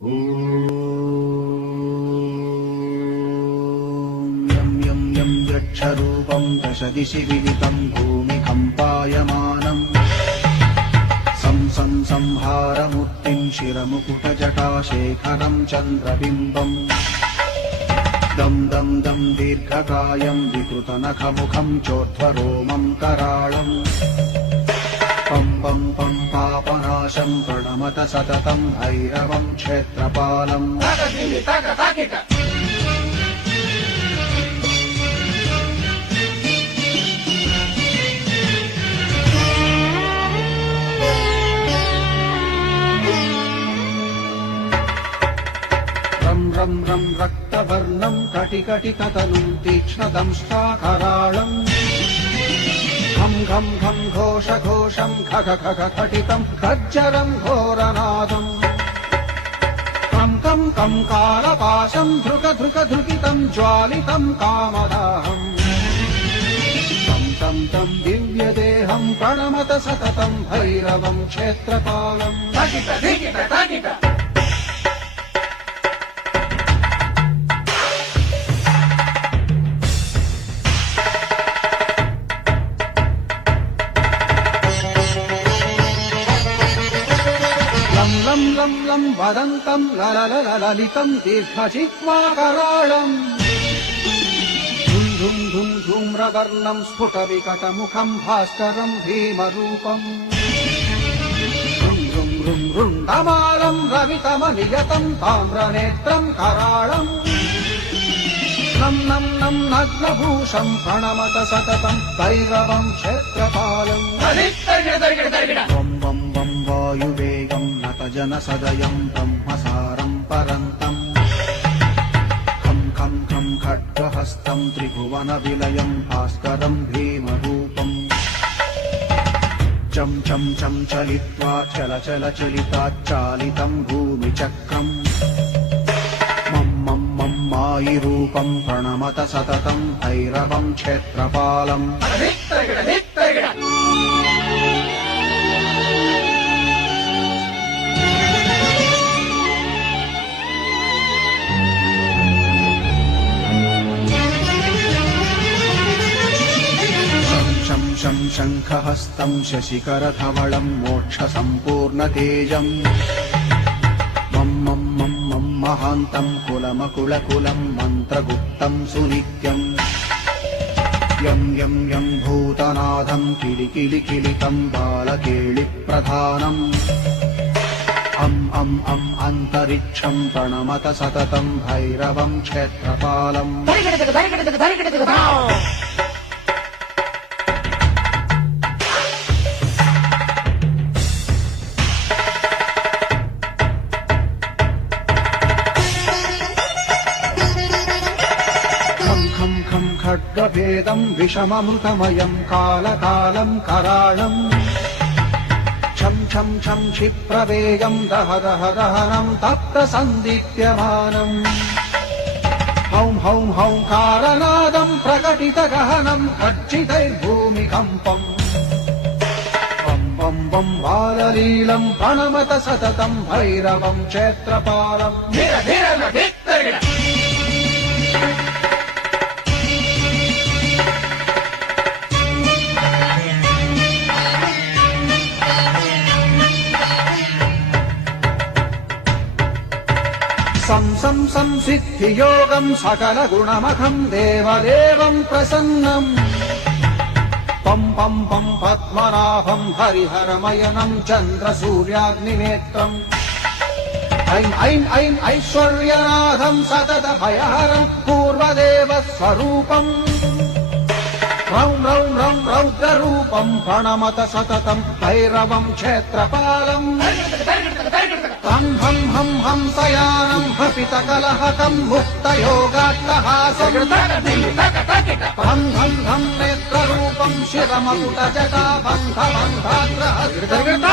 यं यं यं यक्षरूपं दशदिशि विदितं भूमिकम्पायमानम् संहारमूर्तिं शिरमुकुटजटाशेखरं चन्द्रबिम्बम् दं दं दं दीर्घकायं विकृतनखमुखं चोर्ध्वरोमं कराळम् पं पं पं पापनाशं प्रणमत सततं भैरवं क्षेत्रपालम् रं रं रक्तवर्णं कटिकटिततनुं तीक्ष्णदंष्ट्राकराळम् घं घं घं घोषघोषं खग खग खटितं खज्जरं घोरनादम् कं कं कं कालपाशं धृक धृक धृकितं ज्वालितं कामदाहम् तं तं तं दिव्यदेहं प्रणमत सततं भैरवं क्षेत्रपालम् लं लं लं वदन्तं ललितं दीर्घजिह्वाकराळम् धुं धुं धुं धूम्रवर्णं स्फुटविकटमुखं भास्करं भीमरूपम् ऋं ऋं ऋं ऋण्डमालं रवितमनियतं ताम्रनेत्रं कराळम् नं नं नं नग्नभूषं प्रणमत सततं भैरवं क्षेत्रपालम् वं वं वं वायुवेगं नतजनसदयं ब्रह्मसारं परन्तम् खं खं खं खड्गहस्तं त्रिभुवनविलयं भास्करं भीमरूपम् चं चं चं चलित्वा चल चल चलिताच्चालितं भूमिचक्रम् मं मं मं मायिरूपं प्रणमत सततं भैरवं क्षेत्रपालम् शं शङ्खहस्तं शशिकरधवलं मोक्षसम्पूर्णतेजम् मं मं मं मं महान्तं कुलमकुलकुलं मन्त्रगुप्तं सुनित्यम् यं यं यं भूतनाथं किलिकिलिकिलितं बालकेलिप्रधानम् अं अन्तरिक्षं प्रणमत सततं भैरवं क्षेत्रपालम् खड्गभेदं विषममृतमयं कालकालं कराळम् छं छं छं क्षिप्रवेगं दह दह दहनं तप्तसन्दीप्यमानम् हौं हौं हौंकारनादं प्रकटितगहनं गर्जितैर्भूमिकम्पम् वं वं वं बाललीलं प्रणमत सततं भैरवं क्षेत्रपालम् संसिद्धियोगं सकलगुणमखं देवदेवं प्रसन्नम् पं पं पं पद्मनाभं हरिहरमयनं चन्द्रसूर्याग्निनेत्रम् ऐं ऐं ऐं ऐश्वर्यनाथं सततभयहरं पूर्वदेवस्वरूपम् रौं रौं रौं रौद्ररूपं प्रणमत सततं भैरवं क्षेत्रपालम् हं हं हं हंसयानं हपितकलहकं मुक्तयोगाट्टहासम् हं हं हं नेत्ररूपं शिरमकुटजटाबन्धबन्धाग्रहम्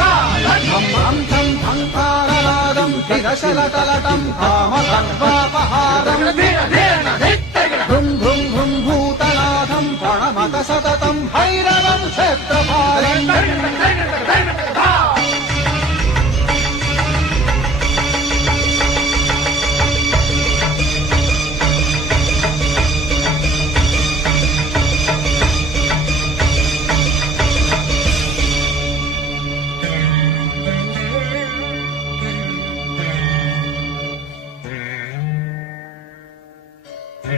हं हं हं हंकारनादं तिरशलटलटं कामगर्वापहारम् भृं भृं भृं भूतनाथं प्रणमत सततं भैरवं क्षेत्रपालम् ఆ,